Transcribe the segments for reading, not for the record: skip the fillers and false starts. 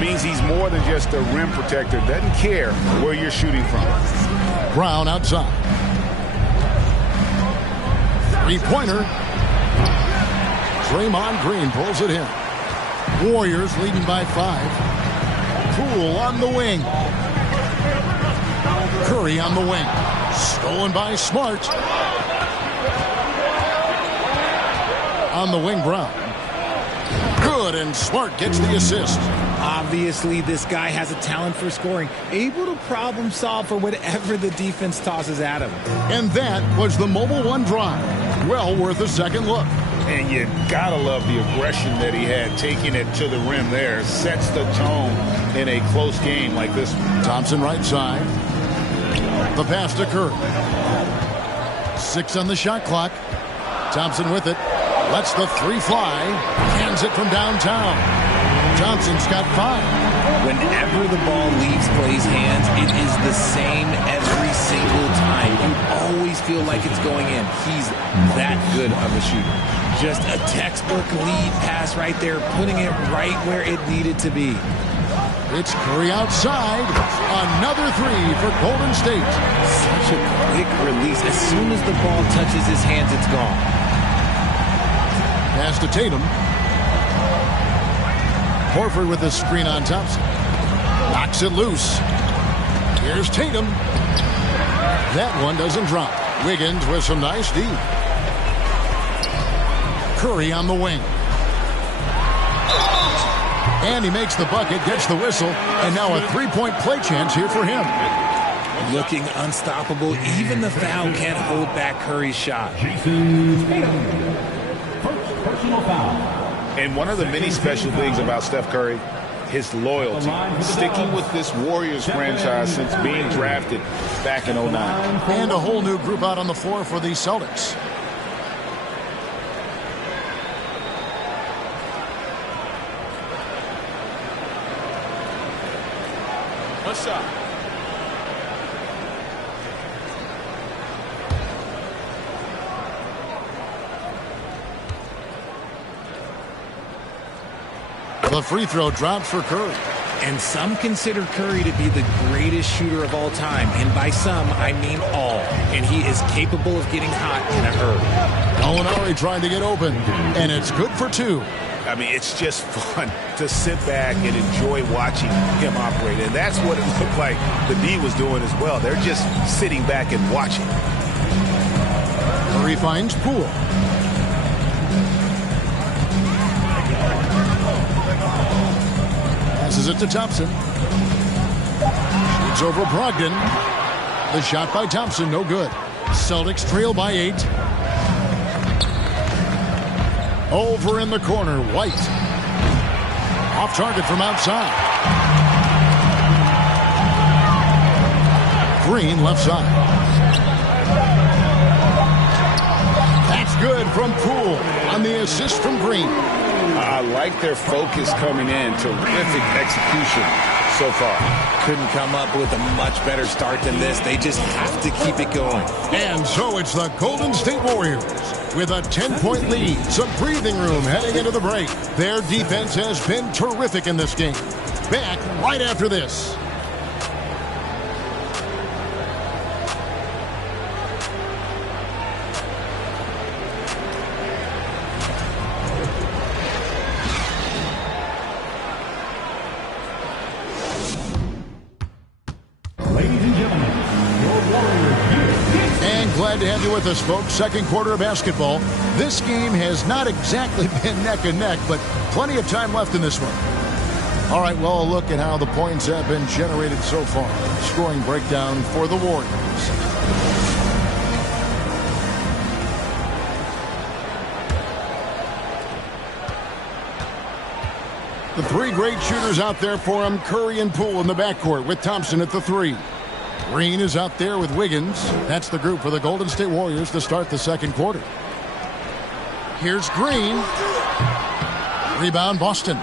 means he's more than just a rim protector. Doesn't care where you're shooting from. Brown outside. Three-pointer. Draymond Green pulls it in. Warriors leading by 5. Poole on the wing. Curry on the wing. Stolen by Smart. On the wing, Brown. Good, and Smart gets the assist. Obviously, this guy has a talent for scoring, able to problem solve for whatever the defense tosses at him. And that was the Mobile One drive. Well worth a second look. And you gotta love the aggression that he had, taking it to the rim there. Sets the tone in a close game like this one. Thompson right side. The pass to Curry. 6 on the shot clock. Thompson with it. Lets the 3 fly. Hands it from downtown. Thompson's got 5. Whenever the ball leaves Clay's hands, it is the same every single time. You always feel like it's going in. He's that good of a shooter. Just a textbook lead pass right there, putting it right where it needed to be. It's Curry outside. Another 3 for Golden State. Such a quick release. As soon as the ball touches his hands, it's gone. Pass to Tatum. Horford with the screen on Thompson. Knocks it loose. Here's Tatum. That one doesn't drop. Wiggins with some nice D. Curry on the wing. And he makes the bucket, gets the whistle, and now a 3-point play chance here for him. Looking unstoppable. Even the foul can't hold back Curry's shot. Personal foul. And one of the many special things about Steph Curry, his loyalty. Sticking with this Warriors franchise since being drafted back in 09. And a whole new group out on the floor for the Celtics. What's up? The free throw drops for Curry. And some consider Curry to be the greatest shooter of all time. And by some, I mean all. And he is capable of getting hot in a hurry. Gallinari trying to get open. And it's good for 2. I mean, it's just fun to sit back and enjoy watching him operate. And that's what it looked like the D was doing as well. They're just sitting back and watching. Curry finds Poole. Passes it to Thompson. Shoots over Brogdon. The shot by Thompson, no good. Celtics trail by 8. Over in the corner, White. Off target from outside. Green left side. That's good from Poole on the assist from Green. I like their focus coming in. Terrific execution so far. Couldn't come up with a much better start than this. They just have to keep it going. And so it's the Golden State Warriors with a 10-point lead. Some breathing room heading into the break. Their defense has been terrific in this game. Back right after this. Glad to have you with us, folks. Second quarter of basketball. This game has not exactly been neck and neck, but plenty of time left in this one. All right, well, a look at how the points have been generated so far. Scoring breakdown for the Warriors. The 3 great shooters out there for him. Curry and Poole in the backcourt with Thompson at the 3. Green is out there with Wiggins. That's the group for the Golden State Warriors to start the second quarter. Here's Green. Rebound, Boston.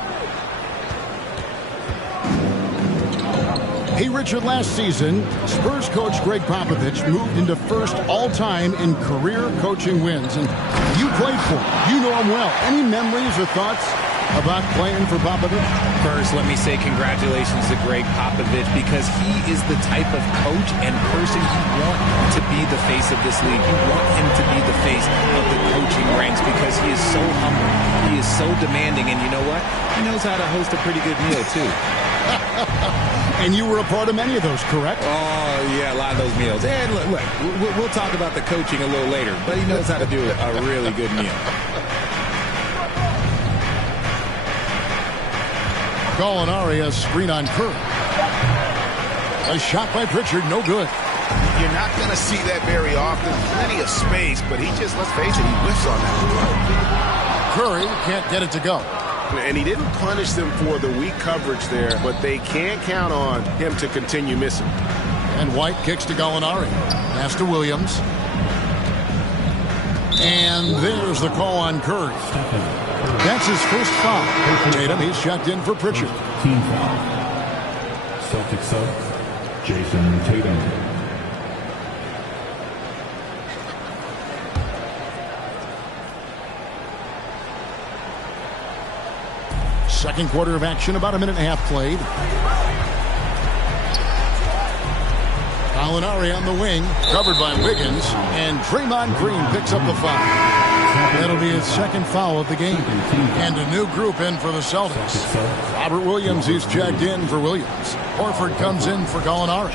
Hey, Richard, last season, Spurs coach Greg Popovich moved into first all-time in career coaching wins. And you played for him. You know him well. Any memories or thoughts? about playing for Popovich? First, let me say congratulations to Greg Popovich, because he is the type of coach and person you want to be the face of this league. You want him to be the face of the coaching ranks, because he is so humble. He is so demanding, and you know what? He knows how to host a pretty good meal, too. And you were a part of many of those, correct? Oh, yeah, a lot of those meals. And look, we'll talk about the coaching a little later, but he knows how to do a really good meal. Gallinari, a screen on Curry. A shot by Pritchard, no good. You're not going to see that very often. Plenty of space, but he just, let's face it, he whiffs on that. Curry can't get it to go. And he didn't punish them for the weak coverage there, but they can't count on him to continue missing. And White kicks to Gallinari. Pass to Williams. And there's the call on Curry. That's his first foul. Tatum, he's checked in for Pritchard. Team foul. Celtics sub, Jason Tatum. Second quarter of action, about a minute and a half played. Gallinari on the wing, covered by Wiggins, and Draymond Green picks up the foul. That'll be his second foul of the game. And a new group in for the Celtics. Robert Williams, he's checked in for Williams. Horford comes in for Gallinari.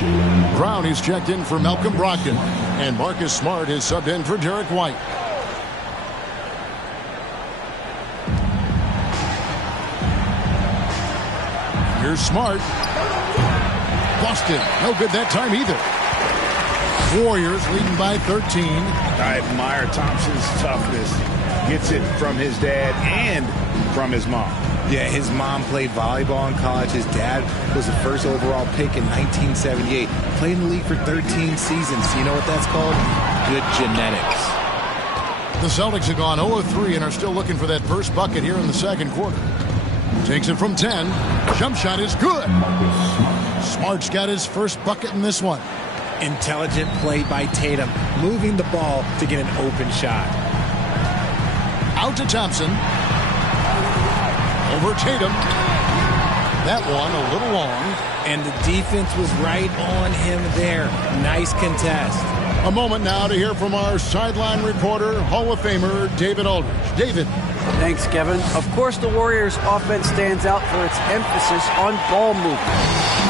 Brown, he's checked in for Malcolm Brogdon. And Marcus Smart is subbed in for Derek White. Here's Smart. Busted. No good that time either. Warriors leading by 13. I admire Thompson's toughness. Gets it from his dad and from his mom. Yeah, his mom played volleyball in college. His dad was the first overall pick in 1978. Played in the league for 13 seasons. You know what that's called? Good genetics. The Celtics have gone 0-3 and are still looking for that first bucket here in the second quarter. Takes it from 10. Jump shot is good. Smart's got his first bucket in this one. Intelligent play by Tatum, moving the ball to get an open shot. Out to Thompson. Over Tatum. That one a little long. And the defense was right on him there. Nice contest. A moment now to hear from our sideline reporter, Hall of Famer David Aldridge. David. Thanks, Kevin. Of course, the Warriors' offense stands out for its emphasis on ball movement.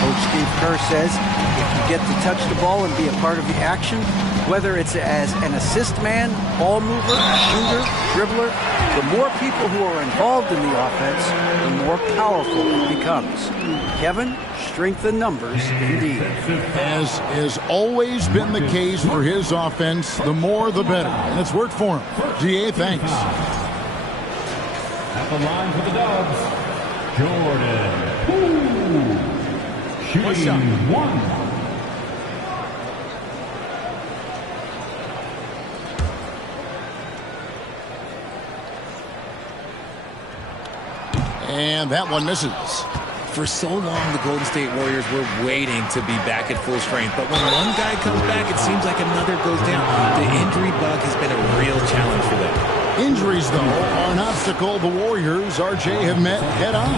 Coach Steve Kerr says if you get to touch the ball and be a part of the action, whether it's as an assist man, ball mover, shooter, dribbler, the more people who are involved in the offense, the more powerful it becomes. Kevin, strength in numbers indeed. As has always been the case for his offense, the more the better. And it's worked for him. GA, thanks. At the line for the Dubs, Jordan Poole. Shooting one. And that one misses. For so long, the Golden State Warriors were waiting to be back at full strength. But when one guy comes back, it seems like another goes down. The injury bug has been a real challenge for them. Injuries, though, are an obstacle the Warriors, RJ, have met head-on.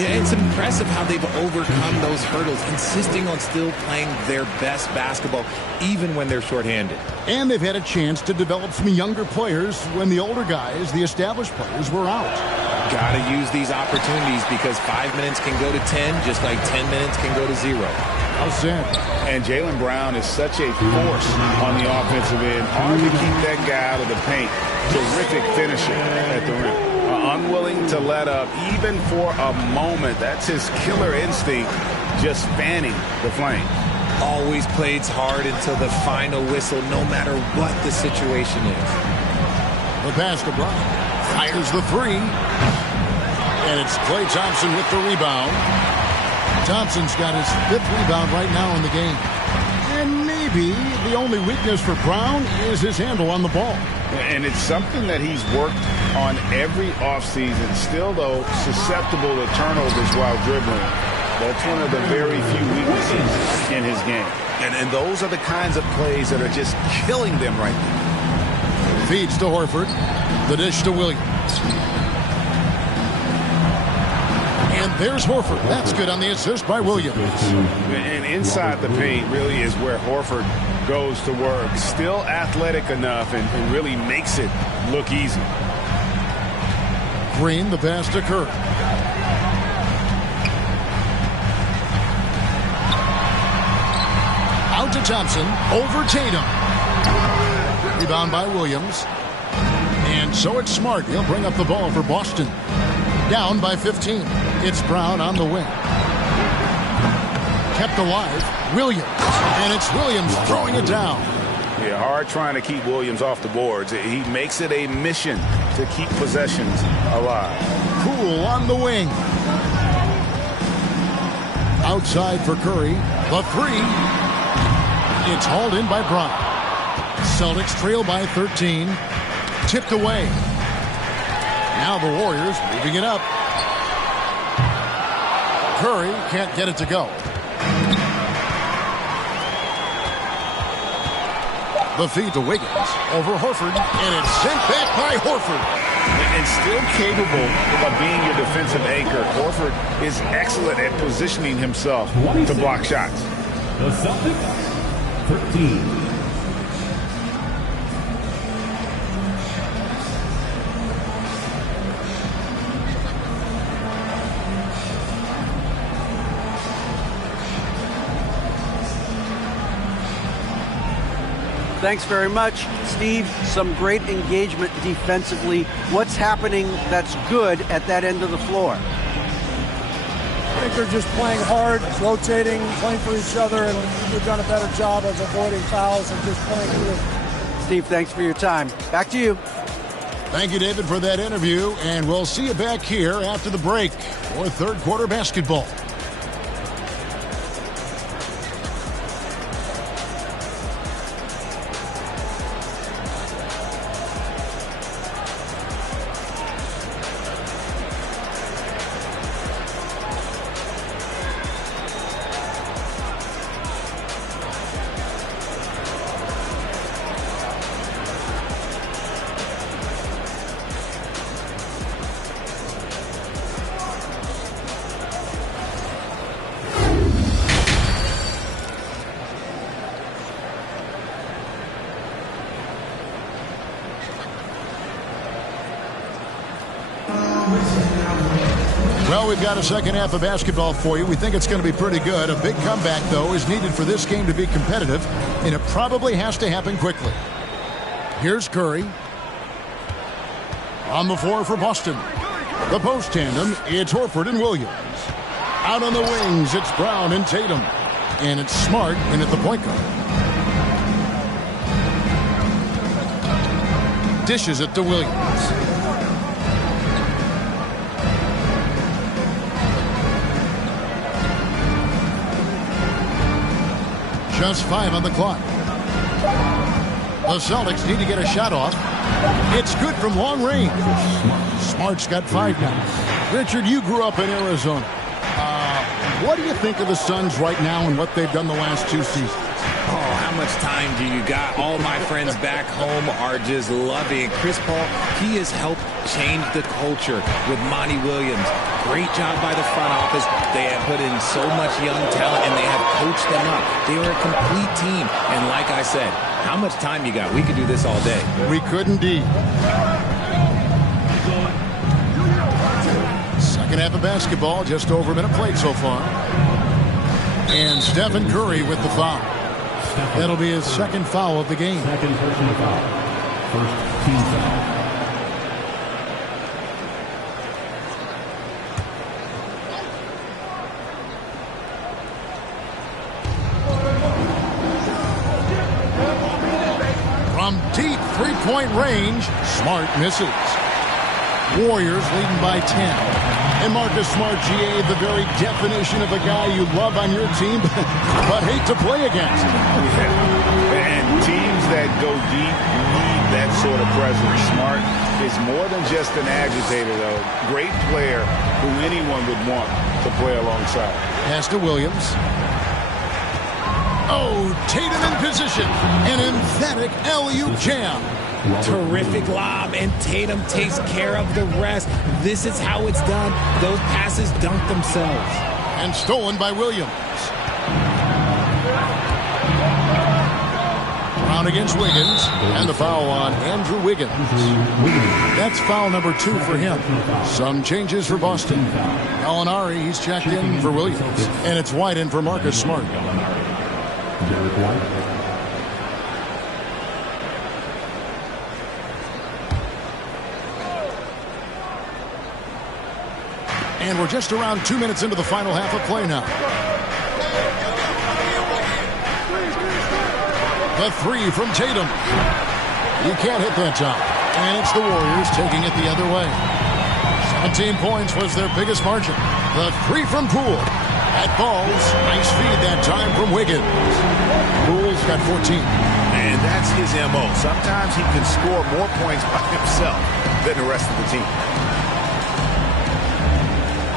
Yeah, it's impressive how they've overcome those hurdles, insisting on still playing their best basketball, even when they're shorthanded. And they've had a chance to develop some younger players when the older guys, the established players, were out. Gotta use these opportunities, because 5 minutes can go to 10, just like 10 minutes can go to 0. Well said. And Jaylen Brown is such a force on the offensive end. Hard to keep that guy out of the paint. Terrific finisher at the rim. Unwilling to let up, even for a moment. That's his killer instinct, just fanning the flame. Always plays hard until the final whistle, no matter what the situation is. The pass to Brown. Fires the three. And it's Klay Thompson with the rebound. Thompson's got his 5th rebound right now in the game. And maybe the only weakness for Brown is his handle on the ball. And it's something that he's worked on every offseason. Still, though, susceptible to turnovers while dribbling. That's one of the very few weaknesses in his game. And those are the kinds of plays that are just killing them right now. Feeds to Horford. The dish to Williams. There's Horford. That's good on the assist by Williams. And inside the paint really is where Horford goes to work. Still athletic enough and really makes it look easy. Green, the pass to Curry. Out to Thompson. Over Tatum. Rebound by Williams. And so it's Smart. He'll bring up the ball for Boston. Down by 15. It's Brown on the wing. Kept alive. Williams. And it's Williams throwing it down. Yeah, hard trying to keep Williams off the boards. He makes it a mission to keep possessions alive. Poole on the wing. Outside for Curry. The three. It's hauled in by Brown. Celtics trail by 13. Tipped away. Now the Warriors moving it up. Curry can't get it to go. The feed to Wiggins. Over Horford. And it's sent back by Horford. And still capable of being your defensive anchor. Horford is excellent at positioning himself to block shots. The Celtics, 13. Thanks very much, Steve. Some great engagement defensively. What's happening that's good at that end of the floor? I think they're just playing hard, rotating, playing for each other, and they've done a better job of avoiding fouls and just playing through. Steve, thanks for your time. Back to you. Thank you, David, for that interview, and we'll see you back here after the break for third quarter basketball. Well, we've got a second half of basketball for you. We think it's going to be pretty good. A big comeback, though, is needed for this game to be competitive, and it probably has to happen quickly. Here's Curry. On the floor for Boston. The post tandem, it's Horford and Williams. Out on the wings, it's Brown and Tatum. And it's Smart in at the point guard. Dishes it to Williams. Just 5 on the clock. The Celtics need to get a shot off. It's good from long range. Smart's got 5 now. Richard, you grew up in Arizona. What do you think of the Suns right now and what they've done the last 2 seasons? Oh, how much time do you got? All my friends back home are just loving it. Chris Paul, he has helped change the culture with Monty Williams. Great job by the front office. They have put in so much young talent, and they have coached them up. They are a complete team. And like I said, how much time you got? We could do this all day. We could indeed. Second half of basketball, just over a minute played so far. And Stephen Curry with the foul. That'll be his second foul of the game. Second personal foul. First team foul. From deep three-point range, Smart misses. Warriors leading by 10. And Marcus Smart, GA, the very definition of a guy you love on your team, but hate to play against. Yeah. And teams that go deep need that sort of presence. Smart is more than just an agitator, though. Great player who anyone would want to play alongside. Pass to Williams. Oh, Tatum in position. An emphatic alley-oop jam. Terrific lob, and Tatum takes care of the rest. This is how it's done. Those passes dunk themselves. And stolen by Williams. Brown against Wiggins, and the foul on Andrew Wiggins. That's foul number 2 for him. Some changes for Boston. Gallinari, he's checked in for Williams, and it's White in for Marcus Smart. And we're just around 2 minutes into the final half of play now. The 3 from Tatum. You can't hit that time. And it's the Warriors taking it the other way. 17 points was their biggest margin. The 3 from Poole. That falls. Nice feed that time from Wiggins. Poole's got 14. And that's his MO. Sometimes he can score more points by himself than the rest of the team.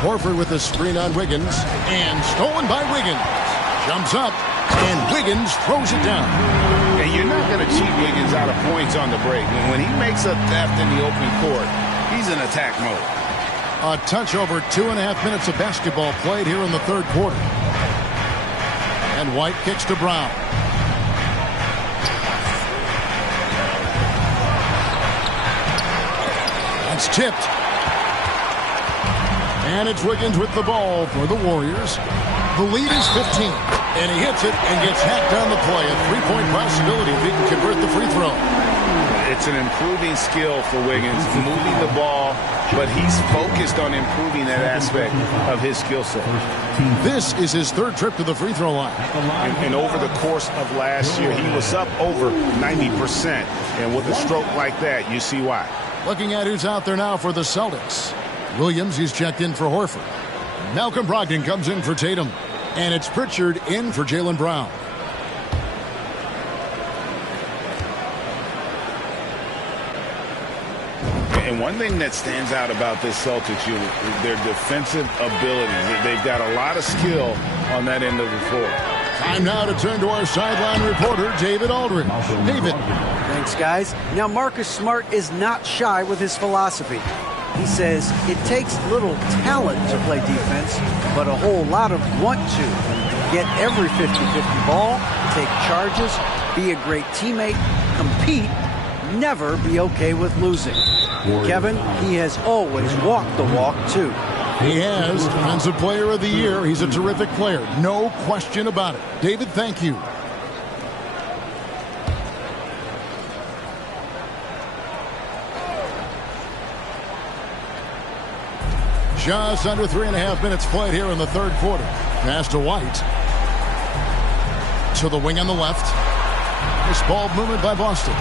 Horford with the screen on Wiggins. And stolen by Wiggins. Jumps up. And Wiggins throws it down. And you're not going to cheat Wiggins out of points on the break. When he makes a theft in the open court, he's in attack mode. A touch over 2.5 minutes of basketball played here in the third quarter. And White kicks to Brown. That's tipped. And it's Wiggins with the ball for the Warriors. The lead is 15. And he hits it and gets hacked on the play. A 3-point possibility if he can convert the free throw. It's an improving skill for Wiggins, moving the ball, but he's focused on improving that aspect of his skill set. This is his third trip to the free throw line. And over the course of last year, he was up over 90%. And with a stroke like that, you see why. Looking at who's out there now for the Celtics. Williams, he's checked in for Horford. Malcolm Brogdon comes in for Tatum. And it's Pritchard in for Jaylen Brown. And one thing that stands out about this Celtics unit is their defensive abilities. They've got a lot of skill on that end of the floor. Time now to turn to our sideline reporter, David Aldridge. David. Thanks, guys. Now, Marcus Smart is not shy with his philosophy. He says it takes little talent to play defense, but a whole lot of want to. Get every 50-50 ball, take charges, be a great teammate, compete, never be okay with losing. Kevin, he has always walked the walk, too. He has. Defensive Player of the Year. He's a terrific player. No question about it. David, thank you. Just under 3.5 minutes played here in the third quarter. Pass to White. To the wing on the left. Nice ball movement by Boston.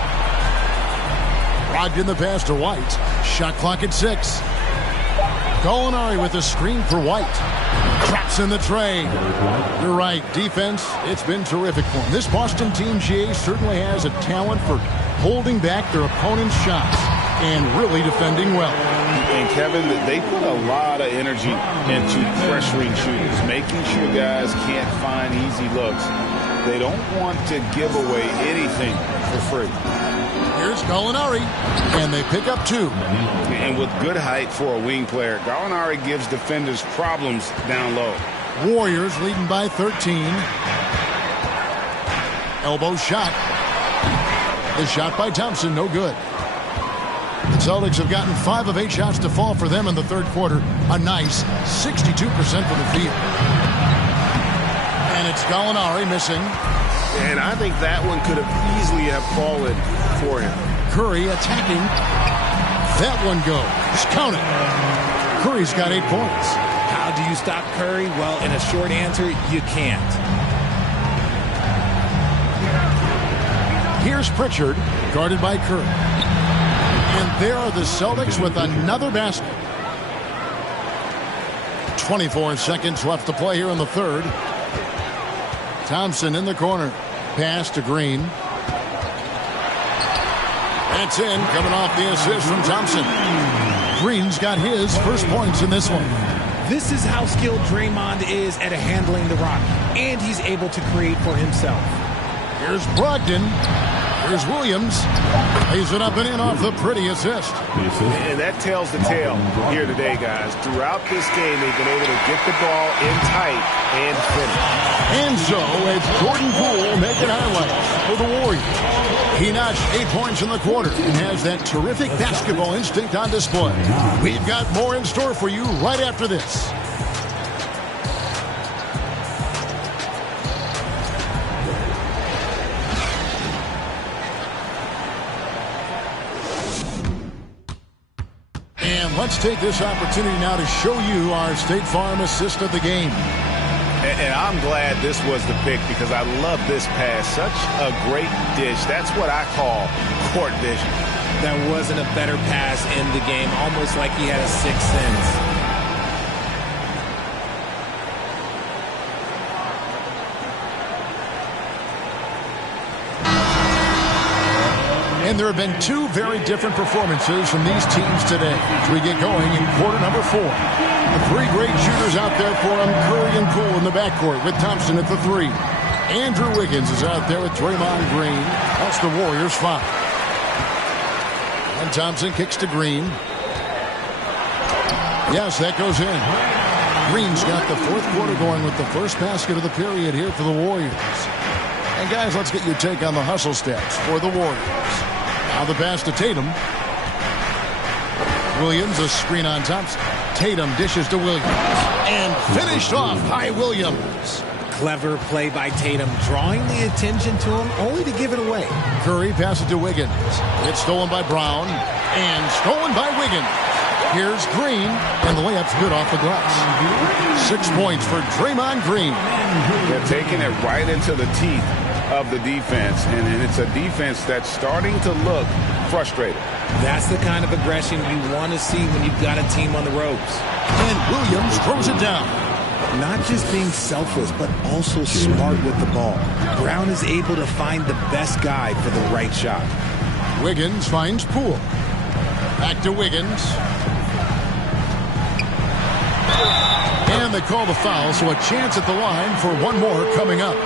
Brogdon the pass to White. Shot clock at 6. Gallinari with a screen for White. Traps in the tray. You're right. Defense, it's been terrific for him. This Boston team, GA, certainly has a talent for holding back their opponent's shots and really defending well. And Kevin, they put a lot of energy into pressuring shooters, making sure guys can't find easy looks. They don't want to give away anything for free. Here's Gallinari, and they pick up 2. And with good height for a wing player, Gallinari gives defenders problems down low. Warriors leading by 13. Elbow shot. The shot by Thompson, no good. The Celtics have gotten 5 of 8 shots to fall for them in the third quarter. A nice 62% from the field. And it's Gallinari missing. And I think that one could have easily have fallen for him. Curry attacking. That one goes. Count it. Curry's got 8 points. How do you stop Curry? Well, in a short answer, you can't. Here's Pritchard, guarded by Curry. And there are the Celtics with another basket. 24 seconds left to play here in the third. Thompson in the corner. Pass to Green. That's in, coming off the assist from Thompson. Green's got his first points in this one. This is how skilled Draymond is at handling the rock, and he's able to create for himself. Here's Brogdon. Here's Williams. Lays it up and in off the pretty assist. And that tells the tale here today, guys. Throughout this game, they've been able to get the ball in tight and finish. And so it's Jordan Poole making highlights for the Warriors. He notched 8 points in the quarter and has that terrific basketball instinct on display. We've got more in store for you right after this. And let's take this opportunity now to show you our State Farm assist of the game. And I'm glad this was the pick because I love this pass. Such a great dish. That's what I call court vision. There wasn't a better pass in the game, almost like he had a sixth sense. And there have been two very different performances from these teams today as we get going in quarter number 4. The three great shooters out there for them, Curry and Poole in the backcourt with Thompson at the 3. Andrew Wiggins is out there with Draymond Green. That's the Warriors' 5. And Thompson kicks to Green. Yes, that goes in. Green's got the fourth quarter going with the first basket of the period here for the Warriors. And guys, let's get your take on the hustle stats for the Warriors. Now the pass to Tatum. Williams, a screen on Thompson. Tatum dishes to Williams. And finished off by Williams. Clever play by Tatum, drawing the attention to him, only to give it away. Curry passes to Wiggins. It's stolen by Brown. And stolen by Wiggins. Here's Green. And the layup's good off the glass. 6 points for Draymond Green. They're taking it right into the teeth of the defense, and it's a defense that's starting to look frustrated. That's the kind of aggression you want to see when you've got a team on the ropes. And Williams throws it down. Not just being selfless, but also smart with the ball. Brown is able to find the best guy for the right shot. Wiggins finds Poole. Back to Wiggins. And they call the foul, so a chance at the line for one more coming up.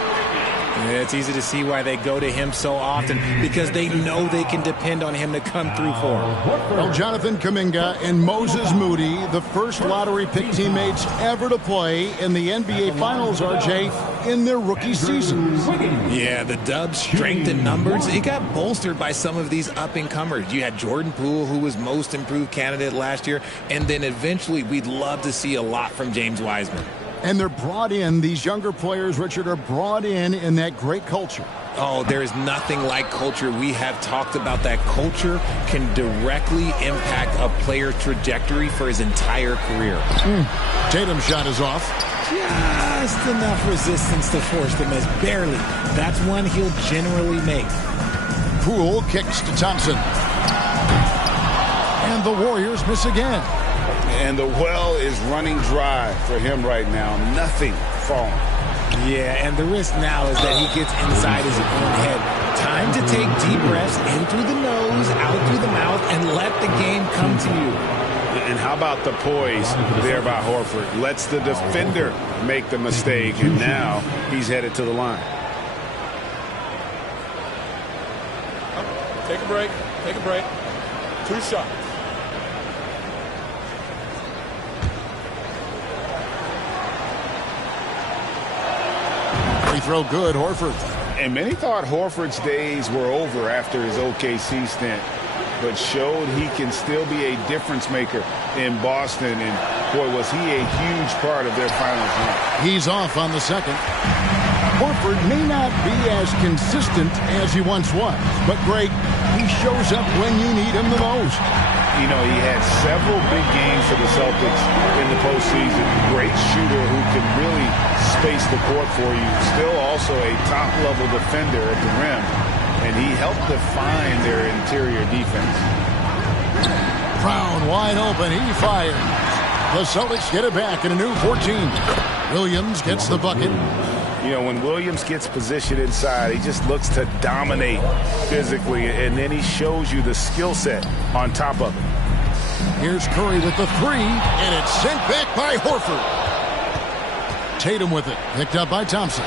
Yeah, it's easy to see why they go to him so often, because they know they can depend on him to come through for them. Well, Jonathan Kuminga and Moses Moody, the first lottery pick teammates ever to play in the NBA Finals, RJ, in their rookie seasons. Yeah, the Dubs' strength in numbers, it got bolstered by some of these up-and-comers. You had Jordan Poole, who was most improved candidate last year, and then eventually we'd love to see a lot from James Wiseman. And they're brought in, these younger players, Richard, are brought in that great culture. Oh, there is nothing like culture. We have talked about that. Culture can directly impact a player's trajectory for his entire career. Tatum's shot is off. Just enough resistance to force the miss. Barely. That's one he'll generally make. Poole kicks to Thompson. And the Warriors miss again. And the well is running dry for him right now. Nothing falling. Yeah, and the risk now is that he gets inside his own head. Time to take deep breaths in through the nose, out through the mouth, and let the game come to you. And how about the poise there by Horford? Lets the defender make the mistake, and now he's headed to the line. Take a break. Take a break. 2 shots. Free throw good, Horford. And many thought Horford's days were over after his OKC stint, but showed he can still be a difference maker in Boston. And boy, was he a huge part of their finals run. He's off on the second. Horford may not be as consistent as he once was, but Greg, he shows up when you need him the most. You know, he had several big games for the Celtics in the postseason. Great shooter who can really space the court for you. Still also a top-level defender at the rim. And he helped define their interior defense. Brown wide open. He fires. The Celtics get it back in a new 14. Williams gets the bucket. You know, when Williams gets positioned inside, he just looks to dominate physically, and then he shows you the skill set on top of it. Here's Curry with the 3, and it's sent back by Horford. Tatum with it, picked up by Thompson.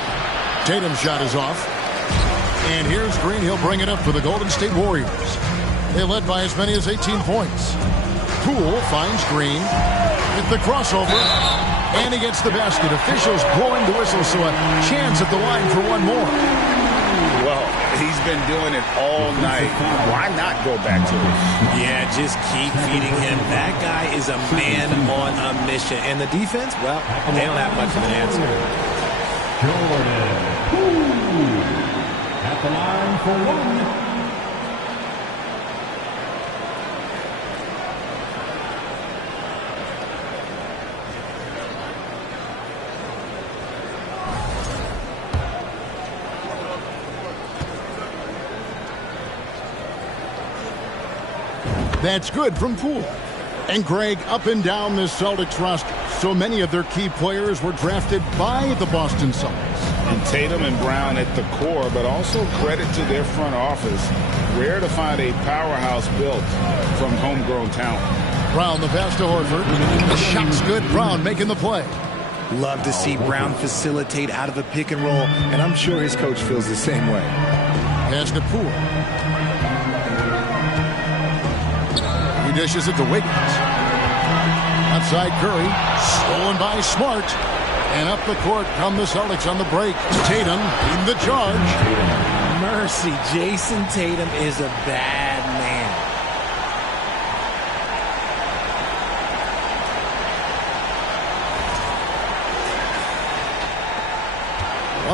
Tatum's shot is off. And here's Green. He'll bring it up for the Golden State Warriors. They led by as many as 18 points. Poole finds Green with the crossover. And he gets the basket. Officials blowing the whistle, so a chance at the line for one more. Well, he's been doing it all night. Why not go back to it? Yeah, just keep feeding him. That guy is a man on a mission. And the defense, well, they don't have much of an answer. Jordan Poole at the line for one. That's good from Poole. And Greg, up and down this Celtics roster, so many of their key players were drafted by the Boston Celtics. And Tatum and Brown at the core, but also credit to their front office. Rare to find a powerhouse built from homegrown talent. Brown, the pass to Horford. The shot's good. Brown making the play. Love to see Brown facilitate out of a pick and roll, and I'm sure his coach feels the same way. Pass to Poole. He dishes it to Wiggins. Outside Curry. Stolen by Smart. And up the court come the Celtics on the break. Tatum leading the charge. Mercy, Jason Tatum is a bad man.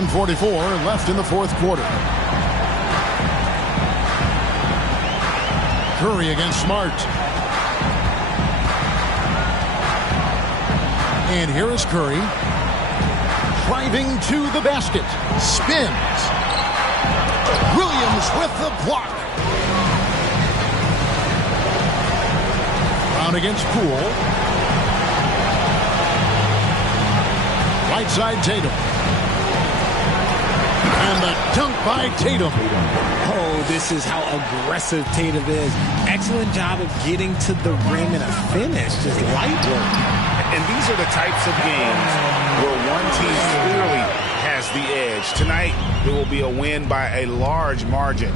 .144 left in the fourth quarter. Curry against Smart. And here is Curry. Driving to the basket. Spins. Williams with the block. Brown against Poole. Right side Tatum. And the dunk by Tatum. Oh, this is how aggressive Tatum is. Excellent job of getting to the rim and a finish. Just light work. And these are the types of games where one team clearly has the edge. Tonight, it will be a win by a large margin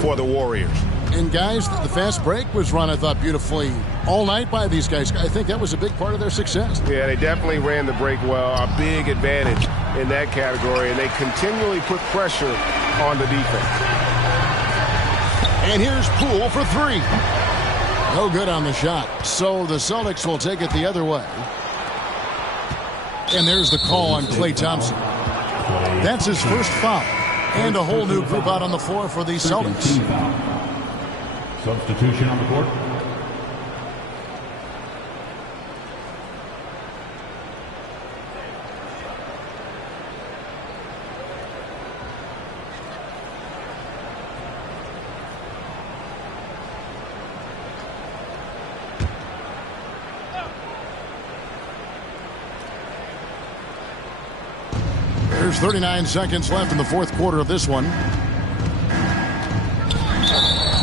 for the Warriors. And guys, the fast break was run, I thought, beautifully all night by these guys. I think that was a big part of their success. Yeah, they definitely ran the break well. A big advantage in that category, and they continually put pressure on the defense. And here's Poole for three. No good on the shot. So the Celtics will take it the other way. And there's the call on Klay Thompson. That's his first foul. And a whole new group out on the floor for the Celtics. Substitution on the court. There's 39 seconds left in the fourth quarter of this one.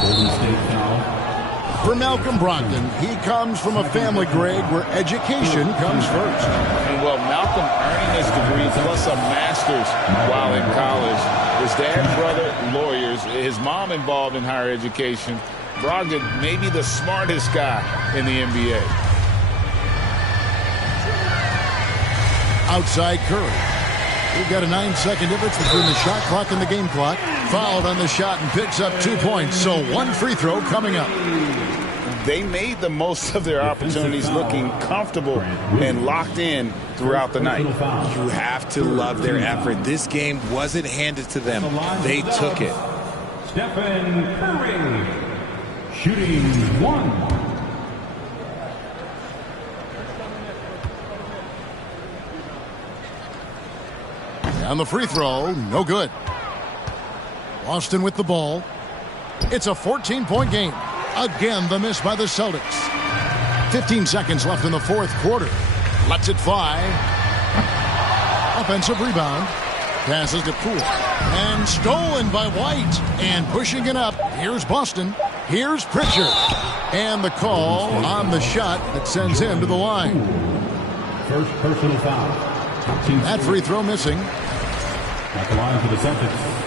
Golden State foul. For Malcolm Brogdon, he comes from a family, Greg, where education comes first. And well, Malcolm earning his degree plus a master's while in college. His dad, brother, lawyers. His mom involved in higher education. Brogdon may be the smartest guy in the NBA. Outside Curry. We've got a 9-second difference between the shot clock and the game clock. Fouled on the shot and picks up 2 points. So one free throw coming up. They made the most of their opportunities, looking comfortable and locked in throughout the night. You have to love their effort. This game wasn't handed to them. They took it. Stephen Curry, shooting one. On the free throw, no good. Austin with the ball. It's a 14-point game. Again, the miss by the Celtics. 15 seconds left in the fourth quarter. Lets it fly. Offensive rebound. Passes to Poole. And stolen by White. And pushing it up. Here's Boston. Here's Pritchard. And the call on the shot that sends him to the line. First personal foul. That free throw missing. At the line for the Celtics.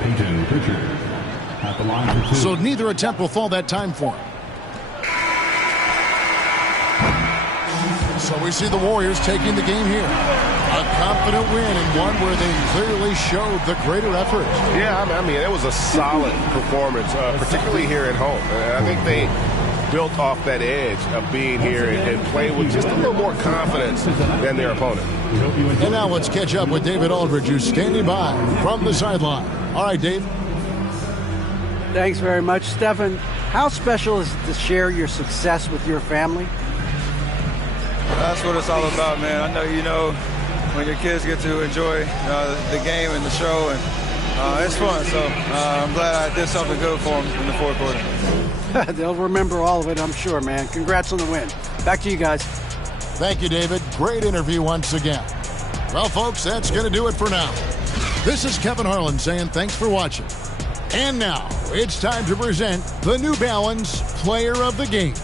Peyton Pritchard at the line for 2. So neither attempt will fall that time for him. So we see the Warriors taking the game here. A confident win and one where they clearly showed the greater effort. Yeah, I mean, it was a solid performance, particularly here at home. I think they built off that edge of being here and played with just a little more confidence than their opponent. And now let's catch up with David Aldridge, who's standing by from the sideline. All right, Dave. Thanks very much, Stephen. How special is it to share your success with your family? That's what it's all about, man. I know you know when your kids get to enjoy the game and the show, and it's fun. So I'm glad I did something good for them in the fourth quarter. They'll remember all of it, I'm sure, man. Congrats on the win. Back to you guys. Thank you, David. Great interview once again. Well, folks, that's going to do it for now. This is Kevin Harlan saying thanks for watching. And now it's time to present the New Balance Player of the Game.